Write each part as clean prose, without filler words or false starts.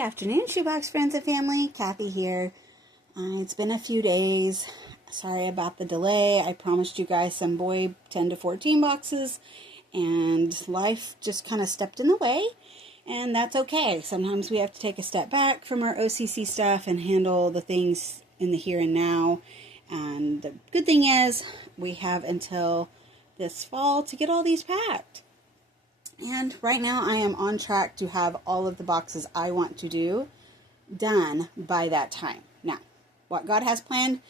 afternoon, Shoebox friends and family. Kathy here. It's been a few days. Sorry about the delay. I promised you guys some boy 10 to 14 boxes, and life just kind of stepped in the way, and that's okay. Sometimes we have to take a step back from our OCC stuff and handle the things in the here and now. And the good thing is we have until this fall to get all these packed. And right now I am on track to have all of the boxes I want to do done by that time. Now, what God has planned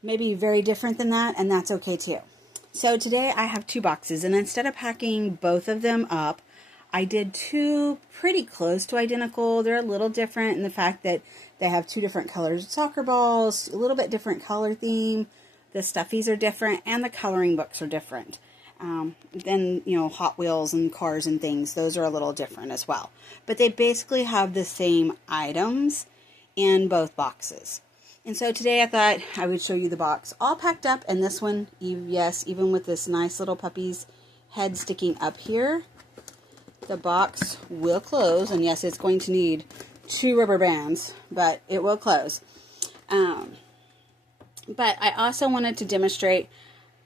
may be very different than that, and that's okay too. So today I have two boxes, and instead of packing both of them up, I did two pretty close to identical. They're a little different in the fact that they have two different colored soccer balls, a little bit different color theme. The stuffies are different, and the coloring books are different. Then, Hot Wheels and cars and things, those are a little different as well. But they basically have the same items in both boxes. And so today I thought I would show you the box all packed up. And this one, yes, even with this nice little puppy's head sticking up here, the box will close. And yes, it's going to need 2 rubber bands, but it will close. But I also wanted to demonstrate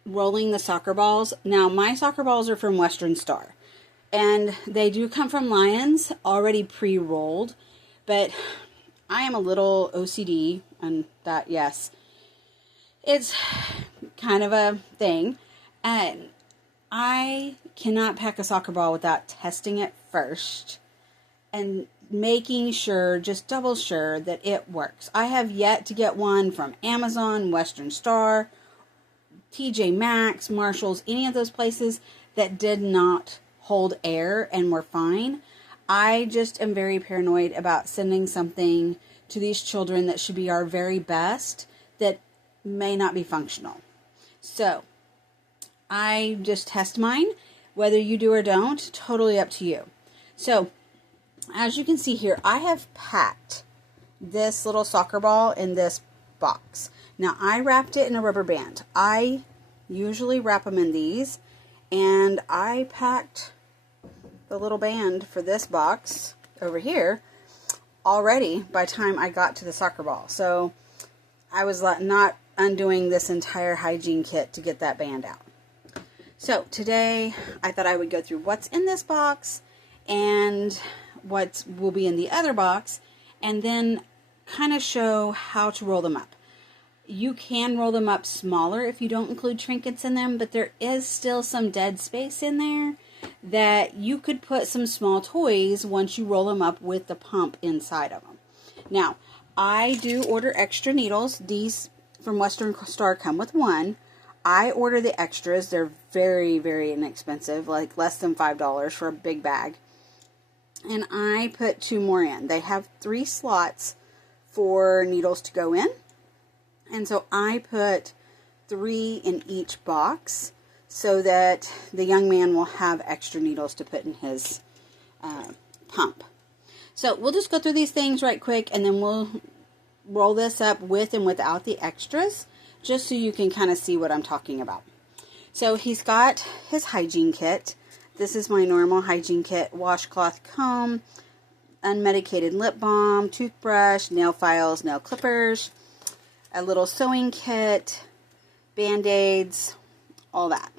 rolling the soccer balls. Now, my soccer balls are from Western Star, and they do come from Lions already pre-rolled, but I am a little OCD on that. Yes, it's kind of a thing, and I cannot pack a soccer ball without testing it first and making sure, just double sure, that it works. I have yet to get one from Amazon, Western Star, TJ Maxx, Marshalls, any of those places that did not hold air and were fine. I just am very paranoid about sending something to these children that should be our very best that may not be functional. So I just test mine. Whether you do or don't, totally up to you. So as you can see here, I have packed this little soccer ball in this box. Now, I wrapped it in a rubber band. I usually wrap them in these, and I packed the little band for this box over here already by the time I got to the soccer ball. So I was not undoing this entire hygiene kit to get that band out. So today I thought I would go through what's in this box and what will be in the other box, and then kind of show how to roll them up. You can roll them up smaller if you don't include trinkets in them, but there is still some dead space in there that you could put some small toys once you roll them up with the pump inside of them. Now, I do order extra needles. These from Western Star come with one. I order the extras. They're very, very inexpensive, like less than $5 for a big bag. And I put 2 more in. They have 3 slots for needles to go in. And so I put 3 in each box so that the young man will have extra needles to put in his pump. So we'll just go through these things right quick, and then we'll roll this up with and without the extras, just so you can kind of see what I'm talking about. So he's got his hygiene kit. This is my normal hygiene kit: washcloth, comb, unmedicated lip balm, toothbrush, nail files, nail clippers, a little sewing kit, Band-Aids, all that.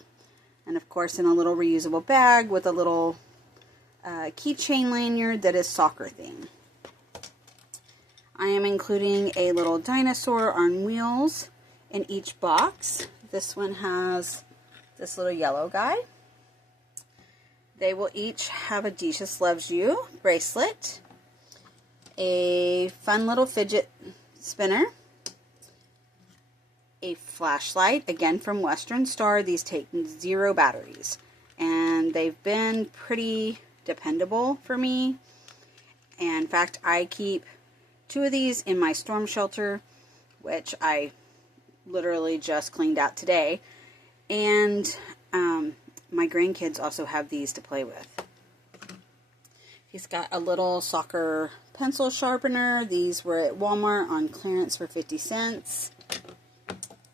And of course in a little reusable bag with a little keychain lanyard that is soccer themed. I am including a little dinosaur on wheels in each box. This one has this little yellow guy. They will each have a Jesus Loves You bracelet, a fun little fidget spinner, a flashlight, again from Western Star. These take 0 batteries, and they've been pretty dependable for me. And in fact, I keep 2 of these in my storm shelter, which I literally just cleaned out today. And my grandkids also have these to play with. He's got a little soccer pencil sharpener. These were at Walmart on clearance for 50 cents.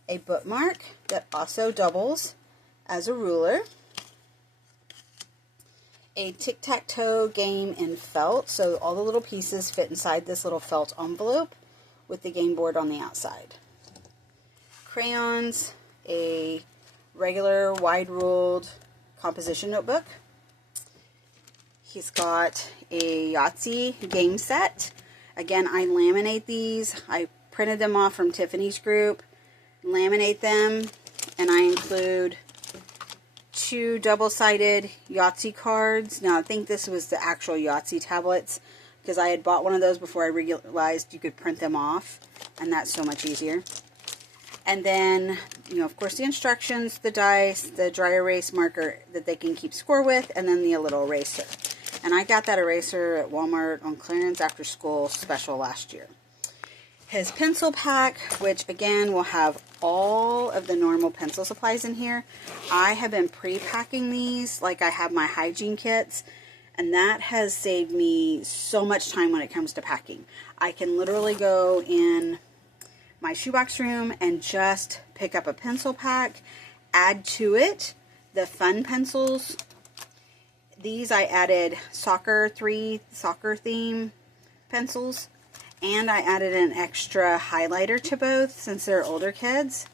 A bookmark that also doubles as a ruler. a tic-tac-toe game in felt. So all the little pieces fit inside this little felt envelope with the game board on the outside. Crayons, a regular wide-ruled composition notebook. He's got a Yahtzee game set. Again, I laminate these. I printed them off from Tiffany's group, laminate them, and I include 2 double-sided Yahtzee cards. Now, I think this was the actual Yahtzee tablets, because I had bought one of those before I realized you could print them off, and that's so much easier. And then, of course, the instructions, the dice, the dry erase marker that they can keep score with, and then the little eraser. And I got that eraser at Walmart on clearance after school special last year. His pencil pack, which again will have all of the normal pencil supplies in here. I have been pre-packing these like I have my hygiene kits, and that has saved me so much time when it comes to packing. I can literally go in my shoebox room and just pick up a pencil pack, add to it the fun pencils. These I added 3 soccer theme pencils, and I added an extra highlighter to both since they're older kids.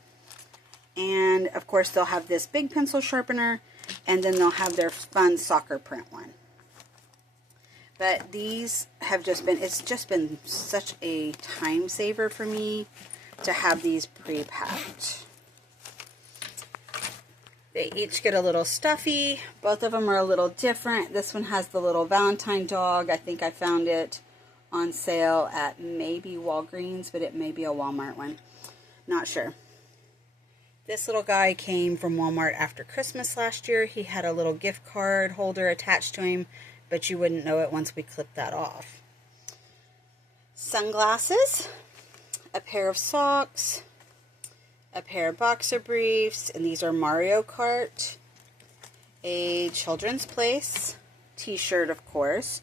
And of course they'll have this big pencil sharpener, and then they'll have their fun soccer print one. But these have it's just been such a time saver for me to have these pre-packed. They each get a little stuffy. Both of them are a little different. This one has the little Valentine dog. I think I found it on sale at maybe Walgreens, but it may be a Walmart one. Not sure. This little guy came from Walmart after Christmas last year. He had a little gift card holder attached to him, but you wouldn't know it once we clipped that off. Sunglasses, a pair of socks, a pair of boxer briefs, and these are Mario Kart, a Children's Place t-shirt, of course.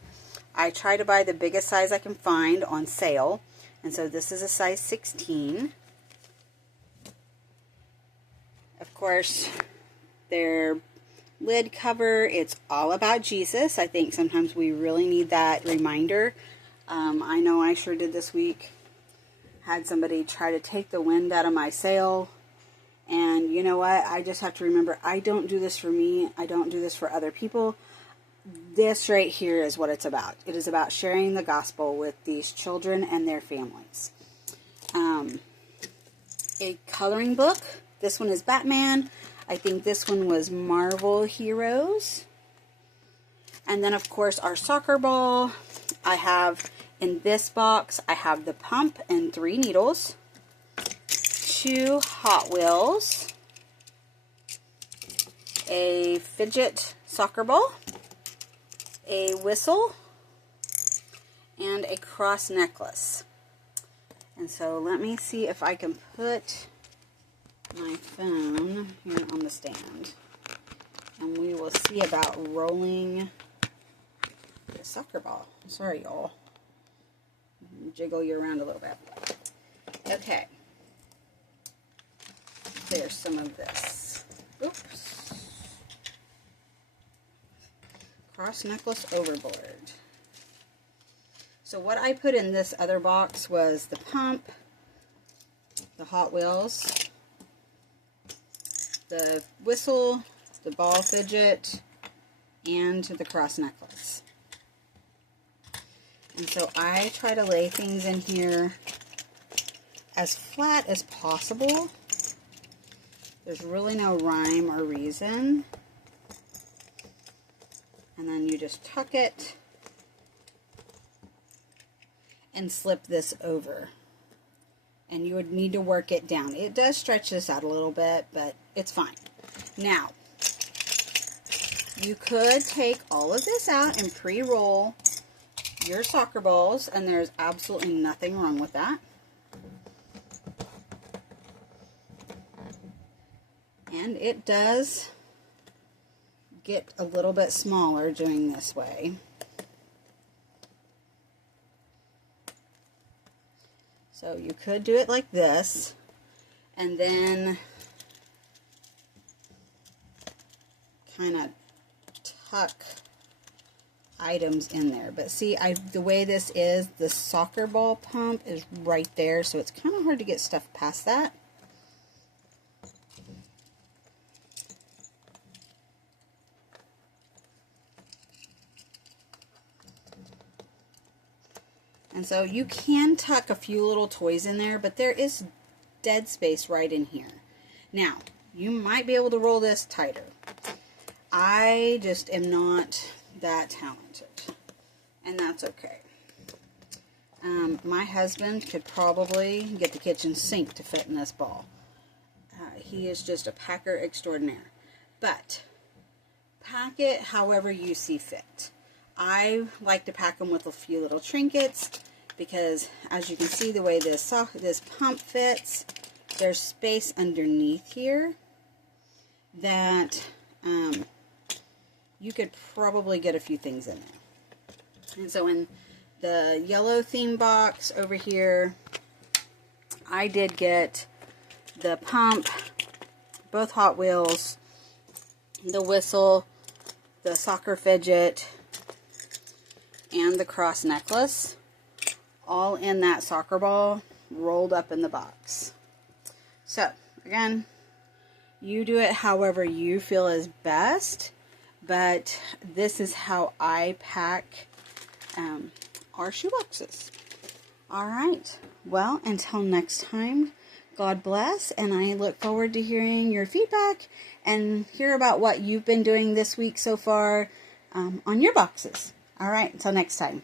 I try to buy the biggest size I can find on sale, and so this is a size 16. Of course, their lid cover, it's all about Jesus. I think sometimes we really need that reminder. I know I sure did this week. Had somebody try to take the wind out of my sail, and you know what? I just have to remember, I don't do this for me. I don't do this for other people. This right here is what it's about. It is about sharing the gospel with these children and their families. A coloring book. This one is Batman. I think this one was Marvel Heroes. And then, of course, our soccer ball. I have, in this box, I have the pump and 3 needles, 2 Hot Wheels, a fidget soccer ball, a whistle, and a cross necklace. And so let me see if I can put my phone here on the stand, and we will see about rolling the soccer ball. Sorry, y'all. Jiggle you around a little bit. Okay. There's some of this. Oops. Cross necklace overboard. So what I put in this other box was the pump, the Hot Wheels, the whistle, the ball fidget, and the cross necklace. And so I try to lay things in here as flat as possible. There's really no rhyme or reason. And then you just tuck it and slip this over. And you would need to work it down. It does stretch this out a little bit, but it's fine. Now, you could take all of this out and pre-roll your soccer balls, and there's absolutely nothing wrong with that. And it does get a little bit smaller doing this way. So you could do it like this, and then kind of tuck items in there. But see, the way this is, the soccer ball pump is right there, so it's kind of hard to get stuff past that. And so you can tuck a few little toys in there, but there is dead space right in here. Now, you might be able to roll this tighter. I just am not that talented, and that's okay. My husband could probably get the kitchen sink to fit in this ball. He is just a packer extraordinaire. But pack it however you see fit. I like to pack them with a few little trinkets because, as you can see, the way this pump fits, there's space underneath here that you could probably get a few things in there. And so in the yellow theme box over here, I did get the pump, both Hot Wheels, the whistle, the soccer fidget, and the cross necklace, all in that soccer ball rolled up in the box. So again, you do it however you feel is best, but this is how I pack our shoeboxes. All right, well, until next time, God bless, and I look forward to hearing your feedback and hear about what you've been doing this week so far on your boxes. All right, until next time.